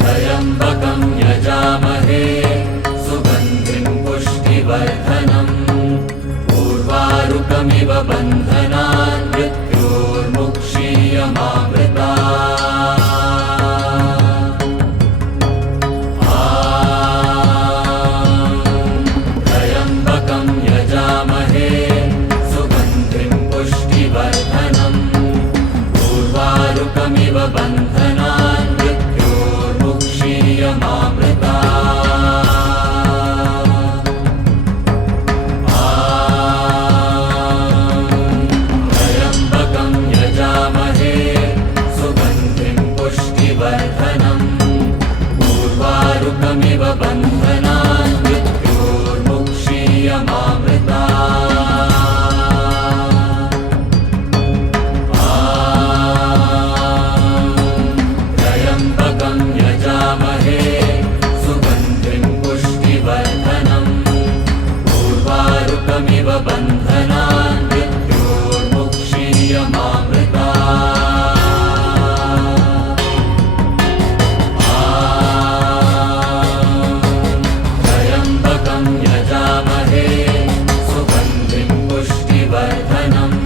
त्र्यम्बकं यजामहे सुगन्धिं पुष्टिवर्धनम् उर्वारुकमिव बन्धनान् मृत्योर्मुक्षीयमामृतात् त्र्यम्बकं यजामहे सुगन्धिं पुष्टिवर्धनम् उर्वारुकमिव बन्धनान् मृत्योर्मुक्षीयमामृतात् त्र्यम्बकं यजामहे सुगन्धिं पुष्टिवर्धनम् उर्वारुकमिव बन्धनान् मृत्योर्मुक्षीयमामृतात् त्र्यम्बकं यजामहे सुगन्धिं पुष्टिवर्धनम् उर्वारुकमिव बन्धनान् त्र्यम्बकं यजामहे सुगन्धिं पुष्टिवर्धनम्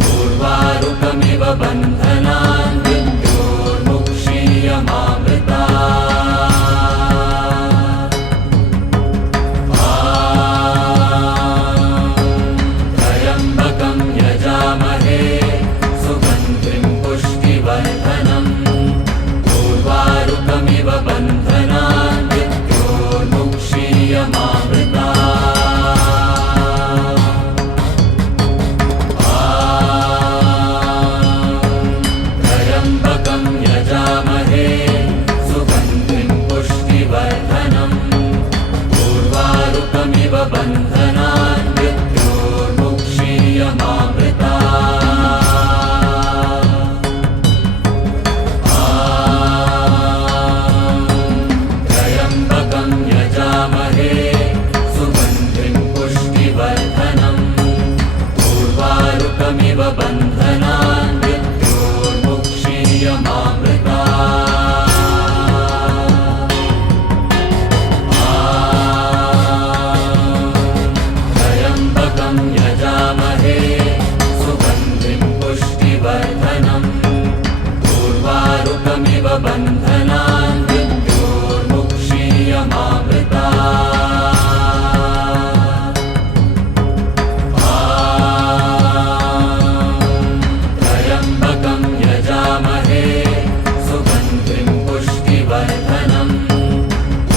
उर्वारुकमिव बन्धनान् मृत्योर्मुक्षीयमामृतात् त्र्यम्बकं यजामहे सुगन्धिं पुष्टिवर्धनम् उर्वारुकमिव बन्धनान् त्र्यम्बकं यजामहे सुगन्धिं पुष्टिवर्धनम् उर्वारुकमिव बन्धनान् त्र्यम्बकं यजामहे सुगन्धिं पुष्टिवर्धनम् उर्वारुकमिव बन्धनान् त्र्यम्बकं यजामहे सुगन्धिं पुष्टिवर्धनम्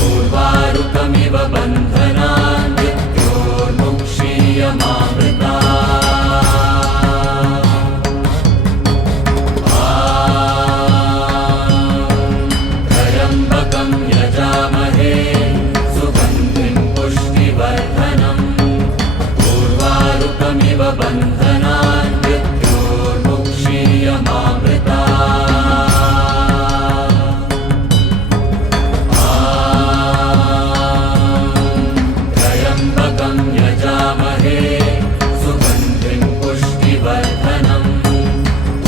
उर्वारुकमिव बन्धनान् त्र्यम्बकं यजामहे सुगन्धिं पुष्टिवर्धनम् उर्वारुकमिव बन्धनान् त्र्यम्बकं यजामहे सुगन्धिं पुष्टिवर्धनम्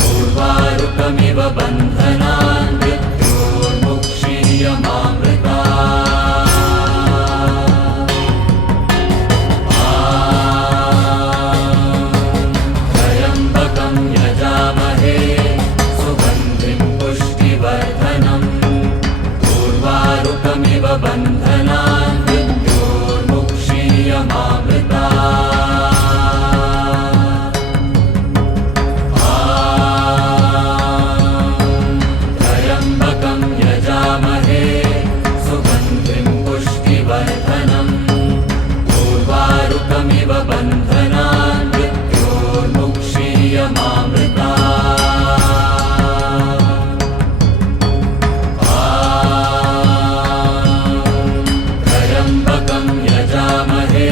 उर्वारुकमिव बन्धनान् त्र्यम्बकं यजामहे सुगन्धिं पुष्टिवर्धनम् उर्वारुकमिव बन्धनान् त्र्यम्बकं यजामहे सुगन्धिं पुष्टिवर्धनम् उर्वारुकमिव बन्धनान् त्र्यम्बकं यजामहे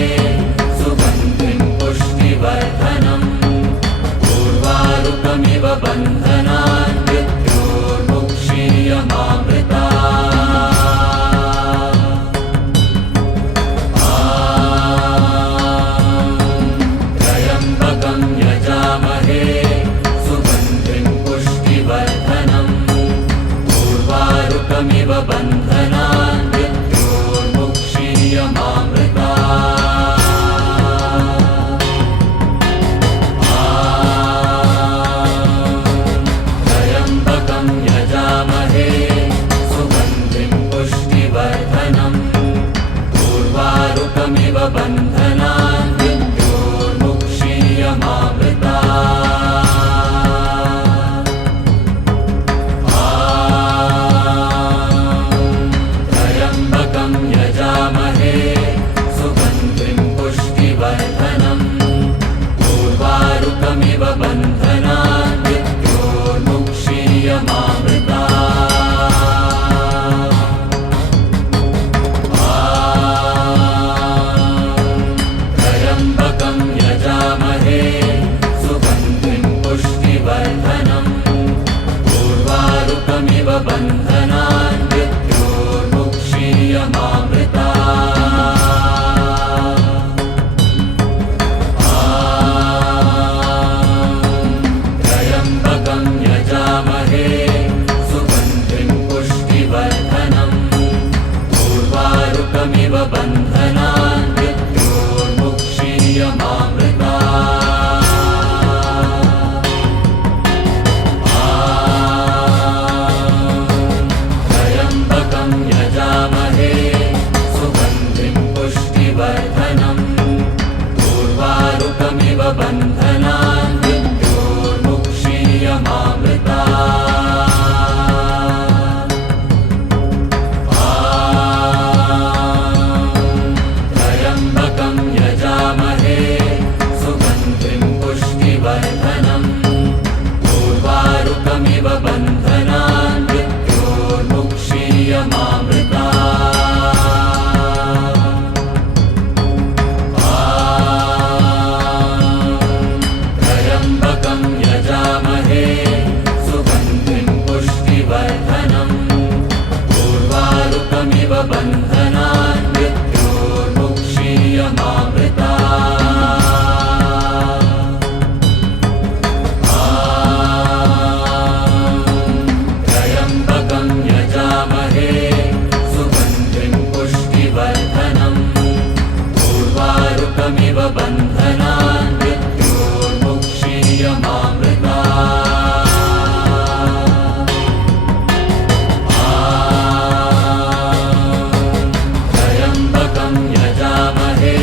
त्र्यम्बकमिव बन्धनान् मृत्योर्मुक्षीयमामृतात् त्र्यम्बकं यजामहे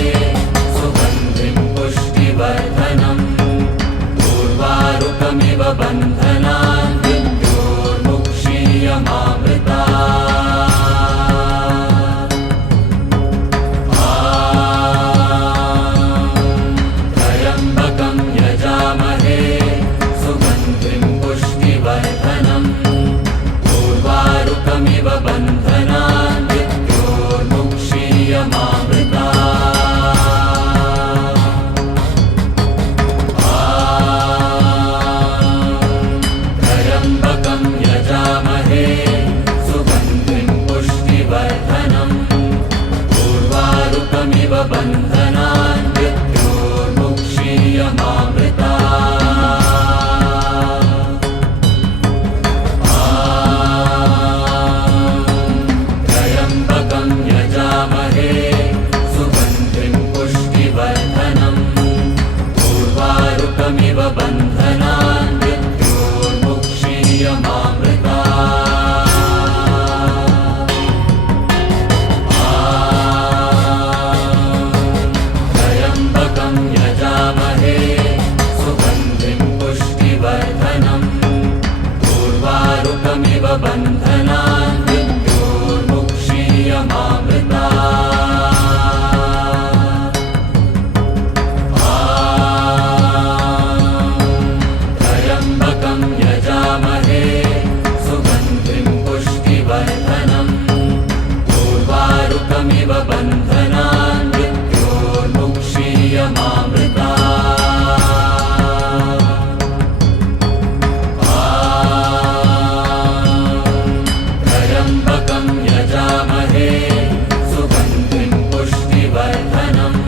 सुगन्धिं पुष्टिवर्धनम् उर्वारुकमिव बन्धनान् त्र्यम्बकं यजामहे सुगन्धिं पुष्टिवर्धनम् उर्वारुकमिव बन्धनान् त्र्यम्बकं यजामहे सुगन्धिं पुष्टिवर्धनम् उर्वारुकमिव बन्धनान् त्र्यम्बकं यजामहे सुगन्धिं पुष्टिवर्धनम् उर्वारुकमिव बन्धनान् त्र्यम्बकं यजामहे सुगन्धिं पुष्टिवर्धनम् उर्वारुकमिव बन्धनान् त्र्यम्बकं यजामहे सुगन्धिं पुष्टिवर्धनम् उर्वारुकमिव बन्धनान् त्र्यम्बकं यजामहे सुगन्धिं पुष्टिवर्धनम्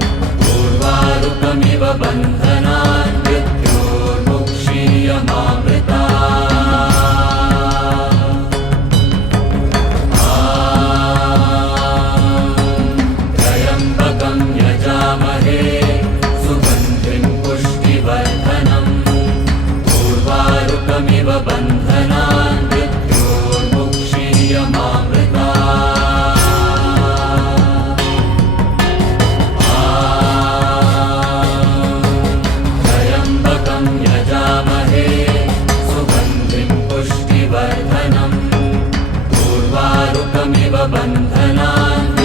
उर्वारुकमिव बन्धनान् त्र्यम्बकं यजामहे सुगन्धिं पुष्टिवर्धनम् उर्वारुकमिव बन्धनान् त्र्यम्बकं यजामहे सुगन्धिं पुष्टिवर्धनम् उर्वारुकमिव बन्धनान्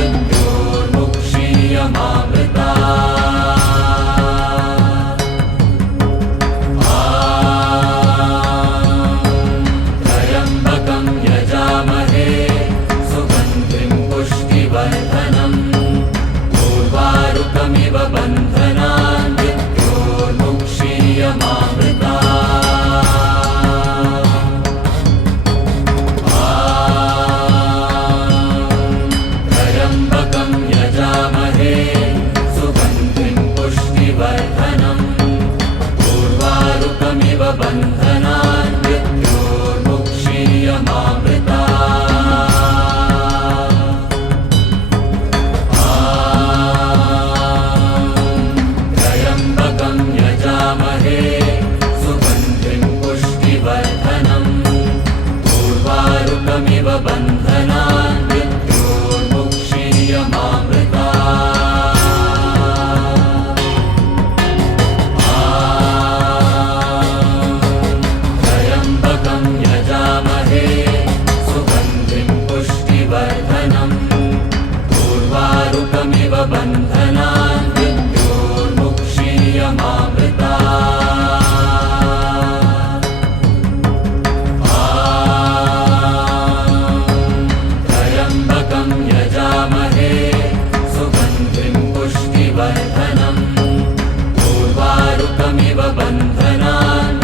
त्र्यम्बकं यजामहे सुगन्धिं पुष्टिवर्धनम् उर्वारुकमिव बन्धनान् त्र्यम्बकं यजामहे सुगन्धिं पुष्टिवर्धनम् उर्वारुकमिव बन्धनान् त्र्यम्बकं यजामहे सुगन्धिं पुष्टिवर्धनम् उर्वारुकमिव बन्धनान् त्र्यम्बकं यजामहे सुगन्धिं पुष्टिवर्धनम् उर्वारुकमिव बन्धनान् त्र्यम्बकं यजामहे सुगन्धिं पुष्टिवर्धनम् उर्वारुकमिव बन्धनान्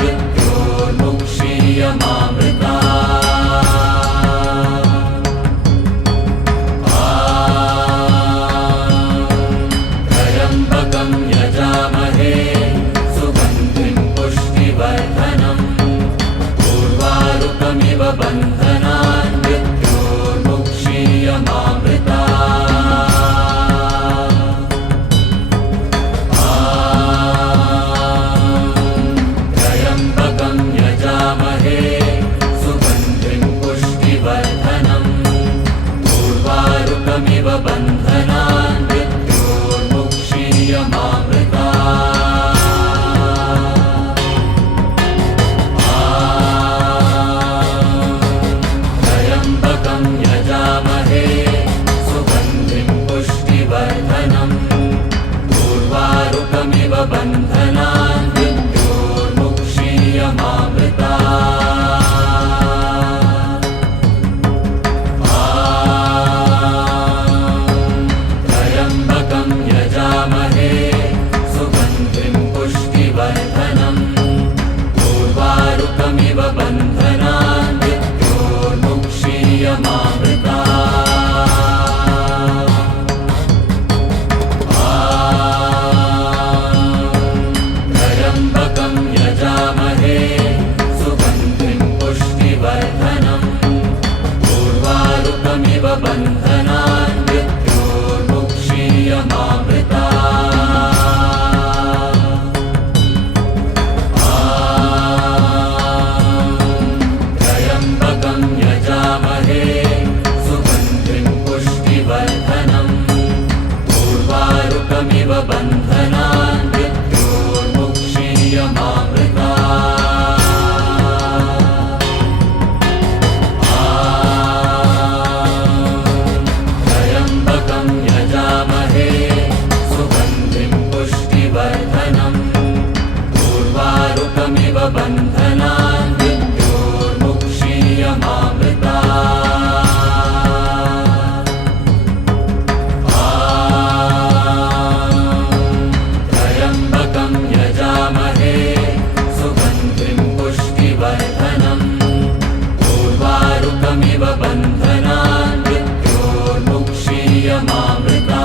त्र्यम्बकं यजामहे सुगन्धिं पुष्टिवर्धनम् उर्वारुकमिव बन्धनान् त्र्यम्बकं उर्वारुकमिव बन्धनान् मृत्योर्मुक्षीयमामृता त्र्यम्बकं यजामहे सुगन्धिं पुष्टिवर्धनम् उर्वारुकमिव बन्धनान् मृत्योर्मुक्षीयमामृता त्र्यम्बकं यजामहे सुगन्धिं पुष्टिवर्धनम् उर्वारुकमिव बन्धनान् मृत्योर्मुक्षीयमामृता त्र्यम्बकं यजामहे सुगन्धिं पुष्टिवर्धनम् उर्वारुकमिव बन्धनान् मृत्योर्मुक्षीयमामृता त्र्यम्बकं यजामहे सुगन्धिं पुष्टिवर्धनम् उर्वारुकमिव बन्धनान् मृत्योर्मुक्षीयमामृता त्र्यम्बकं यजामहे सुगन्धिं पुष्टिवर्धनम् उर्वारुकमिव बन्धनान् मृत्योर्मुक्षीयमामृता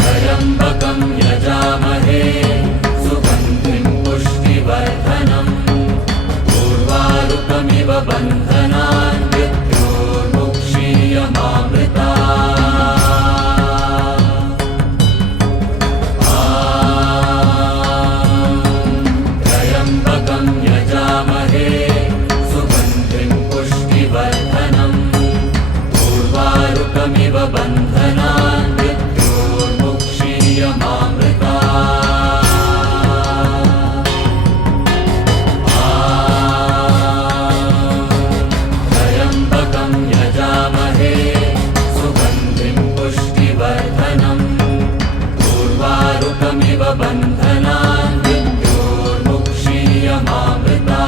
त्र्यम्बकं यजामहे सुगन्धिं पुष्टिवर्धनम् उर्वारुकमिव बन्धनान् मृत्योर्मुक्षीयमामृता त्र्यम्बकं यजामहे सुगन्धिं पुष्टिवर्धनम् उर्वारुकमिव बन्धनान् मृत्योर्मुक्षीयमामृता त्र्यम्बकं यजामहे सुगन्धिं पुष्टिवर्धनम् उर्वारुकमिव बन्धनान् मृत्योर्मुक्षीयमामृता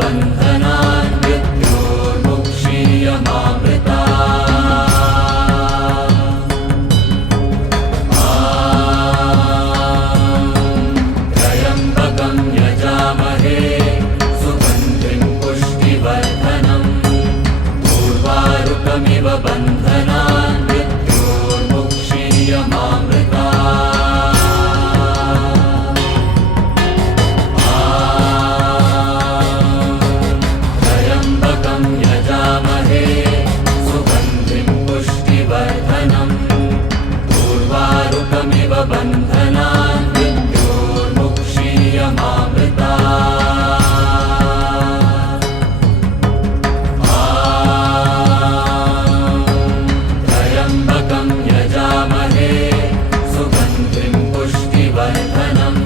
बन्धनान् मृत्योर्मुक्षीयमामृता त्र्यम्बकं यजामहे सुगन्धिं पुष्टिवर्धनम् उर्वारुकमिव बन्धनान् मृत्योर्मुक्षीयमामृता त्र्यम्बकं यजामहे सुगन्धिं पुष्टिवर्धनम् उर्वारुकमिव बन्धनान् मृत्योर्मुक्षीयमामृता त्र्यम्बकं यजामहे सुगन्धिं पुष्टिवर्धनम्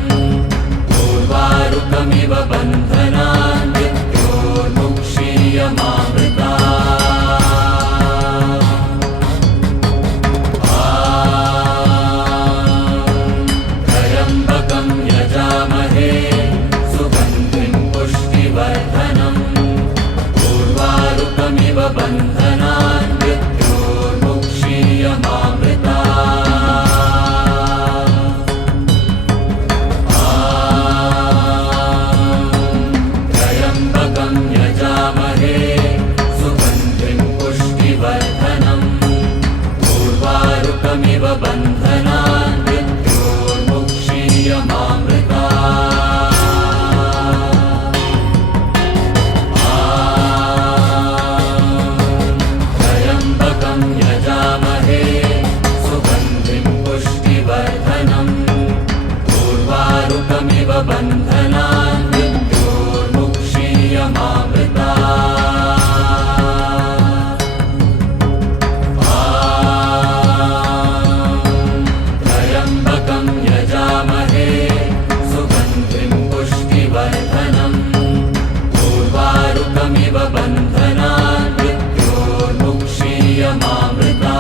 उर्वारुकमिव बन्धनान् मृत्योर्मुक्षीयमामृता त्र्यम्बकं यजामहे सुगन्धिं पुष्टिवर्धनम् उर्वारुकमिव बन्धनान् मृत्योर्मुक्षीयमामृता त्र्यम्बकं यजामहे सुगन्धिं पुष्टिवर्धनम् उर्वारुकमिव बन्धनान् मृत्योर्मुक्षीयमामृता त्र्यम्बकं यजामहे सुगन्धिं पुष्टिवर्धनम् उर्वारुकमिव बन्धनान् मृत्योर्मुक्षीयमामृता त्र्यम्बकं यजामहे सुगन्धिं पुष्टिवर्धनम् उर्वारुकमिव बन्धनान् मृत्योर्मुक्षीयमामृता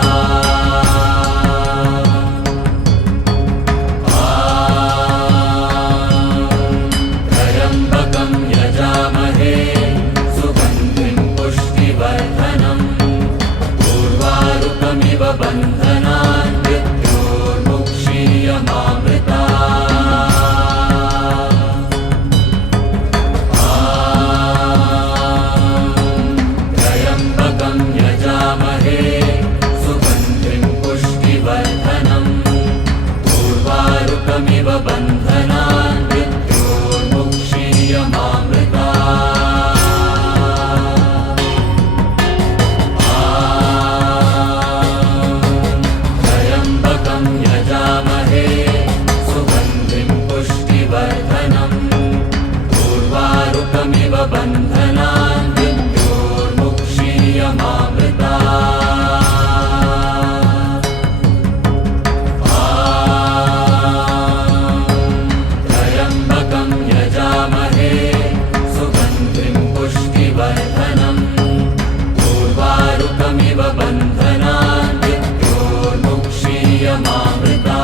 त्र्यम्बकं यजामहे सुगन्धिं पुष्टिवर्धनम् उर्वारुकमिव बन्धनान् मृत्योर्मुक्षीयमामृता त्र्यम्बकं यजामहे सुगन्धिं पुष्टिवर्धनम् उर्वारुकमिव बन्धनान् मृत्योर्मुक्षीयमामृता त्र्यम्बकं यजामहे सुगन्धिं पुष्टिवर्धनम् उर्वारुकमिव बन्धनान् मृत्योर्मुक्षीयमामृता त्र्यम्बकं यजामहे सुगन्धिं पुष्टिवर्धनम् उर्वारुकमिव बन्धनान् मृत्योर्मुक्षीयमामृता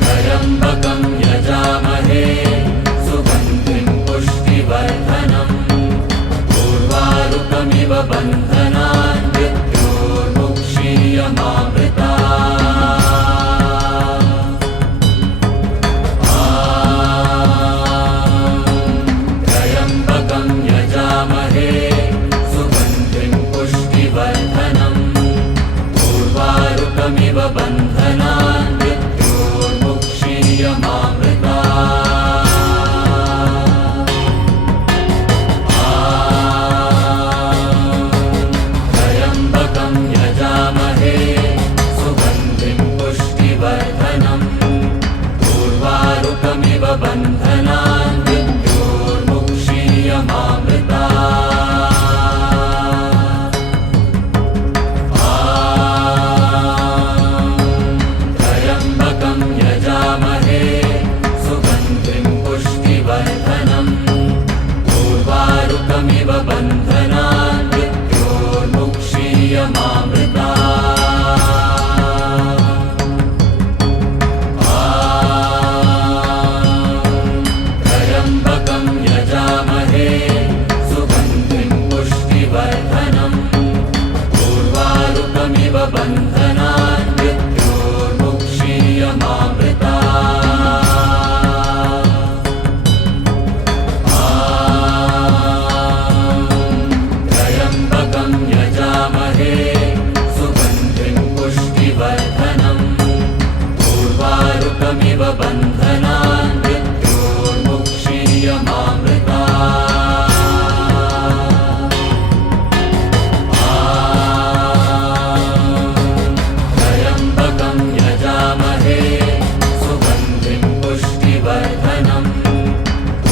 त्र्यम्बकं यजामहे सुगन्धिं पुष्टिवर्धनम् उर्वारुकमिव बन्धनान् मृत्योर्मुक्षीयमामृता त्र्यम्बकं यजामहे सुगन्धिं पुष्टिवर्धनम् उर्वारुकमिव बन्धनान् मृत्योर्मुक्षीयमामृता त्र्यम्बकं यजामहे सुगन्धिं पुष्टिवर्धनम् उर्वारुकमिव बन्धनान् मृत्योर्मुक्षीयमामृता त्र्यम्बकं यजामहे सुगन्धिं पुष्टिवर्धनम् उर्वारुकमिव बन्धनान् मृत्योर्मुक्षीयमामृता मुक्षीयमामृता त्र्यम्बकं यजामहे सुगन्धिं पुष्टिवर्धनम् उर्वारुकमिव बन्धनान् मृत्योर्मुक्षीयमामृता त्र्यम्बकं यजामहे सुगन्धिं पुष्टिवर्धनम्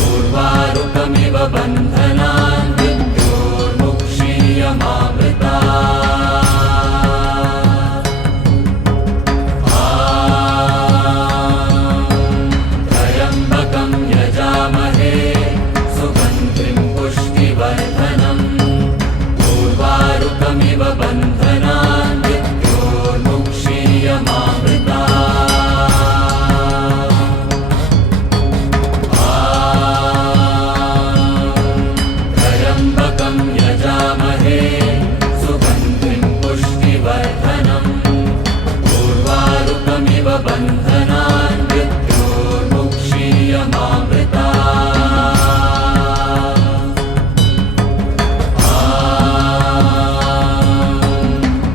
उर्वारुकमिव बन्धनान् मृत्योर्मुक्षीयमामृता त्र्यम्बकं यजामहे सुगन्धिं पुष्टिवर्धनम् उर्वारुकमिव बन्धनान् मृत्योर्मुक्षीयमामृता त्र्यम्बकं यजामहे सुगन्धिं पुष्टिवर्धनम् उर्वारुकमिव बन्धनान् मृत्योर्मुक्षीयमामृता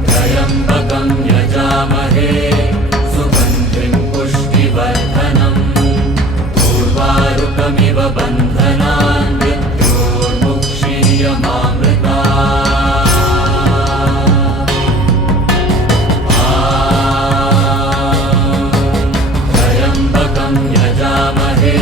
त्र्यम्बकं यजामहे सुगन्धिं पुष्टिवर्धनम् उर्वारुकमिव बन्धनान् मृत्योर्मुक्षीयमामृता त्र्यम्बकं यजामहे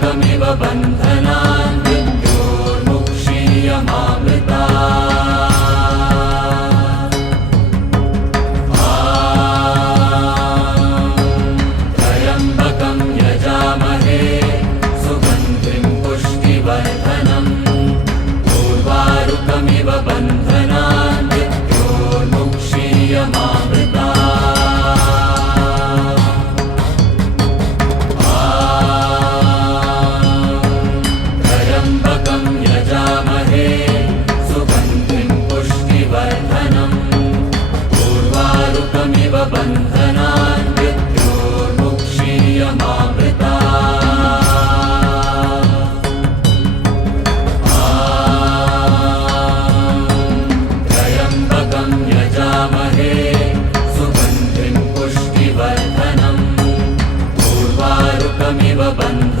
उर्वारुकमिव बन्धनान् मृत्योर्मुक्षीयमामृतात् त्र्यम्बकं यजामहे सुगन्धिं पुष्टिवर्धनम् उर्वारुकमिव बन्धनान् त्र्यम्बकं यजामहे सुगन्धिं पुष्टिवर्धनम् उर्वारुकमिव बन्धनान् मृत्योर्मुक्षीयमामृतात् त्र्यम्बकं यजामहे सुगन्धिं पुष्टिवर्धनम् उर्वारुकमिव बन्धनान्